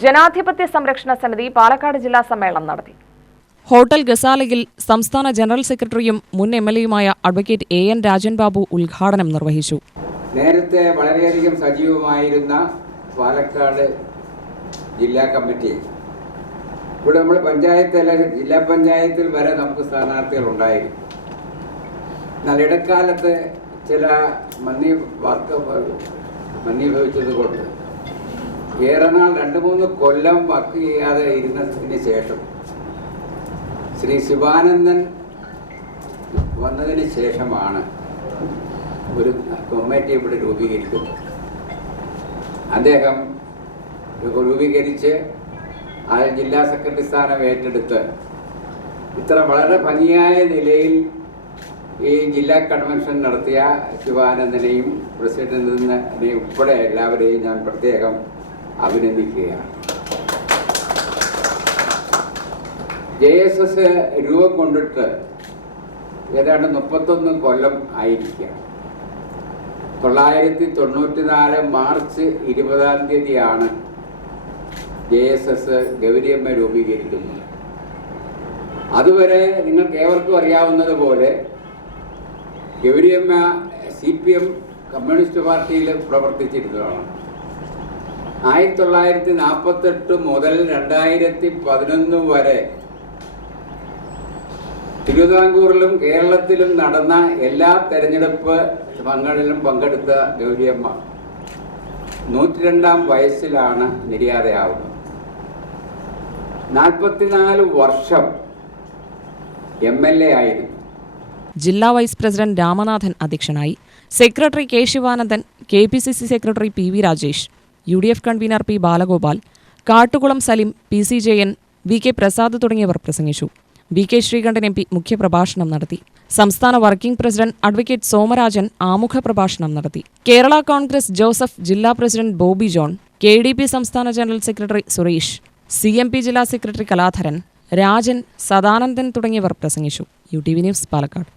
ജനാധിപത്യ സംരക്ഷണ സമിതി പാലക്കാട് ജില്ലാ സമ്മേളനം നടത്തി. ഹോട്ടൽ ഗസാലയിൽ സംസ്ഥാന ജനറൽ സെക്രട്ടറിയും മുൻ എംഎൽഎയുമായ അഡ്വക്കേറ്റ് എൻ രാജൻ ബാബു ഉദ്ഘാടനം നിർവഹിച്ചു. നേരത്തെ വളരെയധികം സജീവമായിരുന്ന പാലക്കാട് ജില്ലാ കമ്മിറ്റി ഇവിടെ നമ്മൾ ജില്ലാ പഞ്ചായത്തിൽ വരെ നമുക്ക് സ്ഥാനാർത്ഥികൾ ഉണ്ടായിരുന്നു. എന്നാൽ ഇടക്കാലത്ത് ചില മന്ദീഭവിച്ചത് കൊണ്ട് ഏറെ നാൾ 2-3 കൊല്ലം വർക്ക് ചെയ്യാതെ ഇരുന്നതിന് ശേഷം ശ്രീ ശിവാനന്ദൻ വന്നതിന് ശേഷമാണ് ഒരു കമ്മിറ്റി ഇവിടെ രൂപീകരിക്കുന്നത്. അദ്ദേഹം രൂപീകരിച്ച് ആ ജില്ലാ സെക്രട്ടറി സ്ഥാനം ഏറ്റെടുത്ത് ഇത്ര വളരെ ഭംഗിയായ നിലയിൽ ഈ ജില്ലാ കൺവെൻഷൻ നടത്തിയ ശിവാനന്ദനെയും പ്രസിഡന്റിനെയും ഉൾപ്പെടെ എല്ലാവരെയും ഞാൻ പ്രത്യേകം അഭിനന്ദിക്കുകയാണ്. JSS രൂപം കൊണ്ടിട്ട് ഏതാണ്ട് 31 കൊല്ലം ആയിരിക്കാം. 1994 മാർച്ച് 20-ാം തീയതിയാണ് JSS ഗൗരിയമ്മ രൂപീകരിക്കുന്നത്. അതുവരെ നിങ്ങൾക്ക് ഏവർക്കും അറിയാവുന്നതുപോലെ ഗൗരിയമ്മ CPM കമ്മ്യൂണിസ്റ്റ് പാർട്ടിയിൽ പ്രവർത്തിച്ചിരുന്നതാണ്. 1948 മുതൽ 2011 വരെ തിരുവിതാംകൂറിലും കേരളത്തിലും നടന്ന എല്ലാ തെരഞ്ഞെടുപ്പ് പങ്കെടുപ്പിലും പങ്കെടുത്ത ഗൗരിയമ്മ 102-ാം വയസ്സിലാണ് നിര്യാതയാവുന്നത്. 44 വർഷം MLA ആയിരുന്നു. ജില്ലാ വൈസ് പ്രസിഡന്റ് രാമനാഥൻ അധ്യക്ഷനായി. Secretary K Sivanandan, KPCC secretary PV Rajesh, UDF convener P Balagopal, Kattukulam Salim, PC Jayan, VK Prasad തുടങ്ങിയവർ പ്രസംഗിച്ചു. VK ശ്രീകണ്ഠൻ MP മുഖ്യപ്രഭാഷണം നടത്തി. സംസ്ഥാന വർക്കിംഗ് പ്രസിഡന്റ് അഡ്വക്കേറ്റ് സോമരാജൻ ആമുഖ പ്രഭാഷണം നടത്തി. കേരള കോൺഗ്രസ് ജോസഫ് ജില്ലാ പ്രസിഡന്റ് ബോബി ജോൺ, KDP സംസ്ഥാന ജനറൽ സെക്രട്ടറി സുരേഷ്, CMP ജില്ലാ സെക്രട്ടറി കലാധരൻ, രാജൻ, സദാനന്ദൻ തുടങ്ങിയവർ പ്രസംഗിച്ചു. UTV news Palakkad.